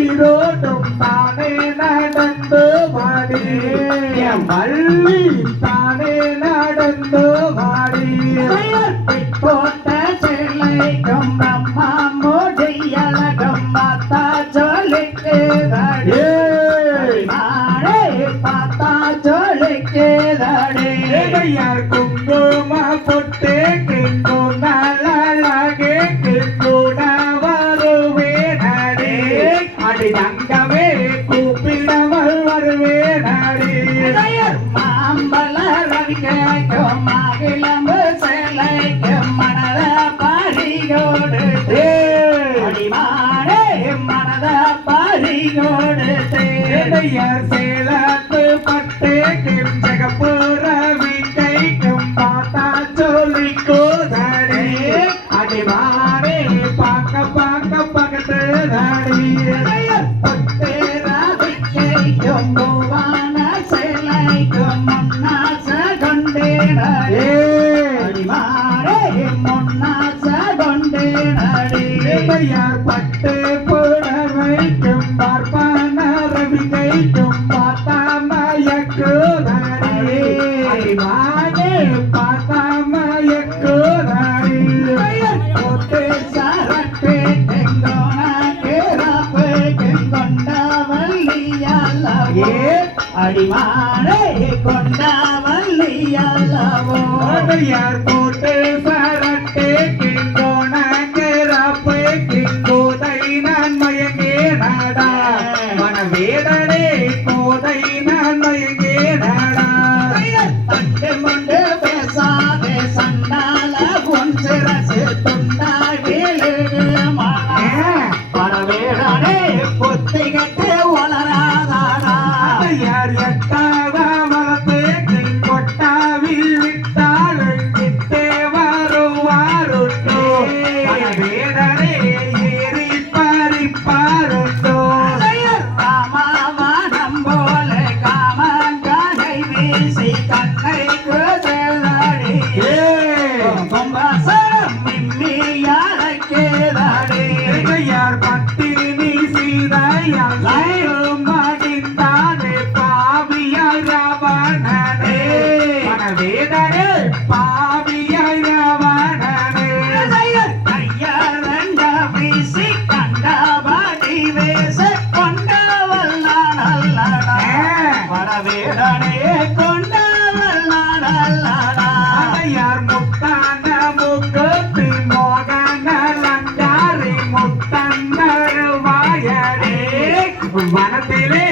ஈரோடும் தானே நடந்து வாடி வள்ளி தானே நடந்து வாடி போட்ட சிலைக்கும் அம்மா முடியலகும் பார்த்தா சொல்லிக்கு பார்த்தா சொல்லிக்கு யார் குங்கும பொட்டு கிங்கும் நல்லழகே கிங்கூட வருவேனே அடி தங்கவே கூப்பிடவள் வருவேனே மாம்பழ ரவிக்கும் மகிழம்பு சிலைக்கும் மனத பறிகோடு அடிமாடே மனத பறிகோடு யார் சேலத்து பட்டு கிஞ்சகப்பு ரவி கைக்கும் பார்த்தா சொல்லிக்கோதடி அடிமாடே பார்க்க பார்க்க பக்கத்து தாடி பட்டு ரவிக்கும் பூவான சிலைக்கும் முன்னாச கொண்டேனே அடிமாடே முன்னாச கொண்டேனே யார் பட்டு புடவைக்கும் பார்ப்பான ரவி கைக்கும் பார்த்தா மயக்குதடி அடிமாடே பார்த்தா மயக்குதடி போட்டு சரட்டு தெங்கோன கேரப்பு கொண்ட வள்ளியல்லவோ அடிமாடே கொண்ட வள்ளியல்லவோ யார் போட்டு சரட்டு கிங்கோன கிராப்பு கிங்கோதை நான் மயங்கே நாடா மனவேதனே கோதை நான் மயங்கே நாடா தட்டு கொண்டு பேசாதே சண்டால பொன் சிரசு துண்டா வீழுமா பரவேடனே பொத்திகட்டு வளராதாரா யார் எட்டாத வளர்த்து கொட்டாவில் விட்டால் கிட்டே வருவாருட்டோ மனவேதனே ஏறி பறிப்பாருட்டோ ராமாவனம் போல காமங்கனை வீசி கண்ணை குதலடி கும்பசரம் மிம்மி யாரைக்கேதடி யார் பட்டினி சீதையால் மடிந்தானே பாவியாய் ராவணனே மனவேதனே பாவியாய் ராவணனே கையரண்ட வீசி கண்டபடி வேச கொண்டவள் நானல்லடா வடவேடனே கொண்டவள் நானல்லடா யார் முத்தான முகத்தி மோகன லங்காரி முத்தன்னருவாயடே வனத்திலே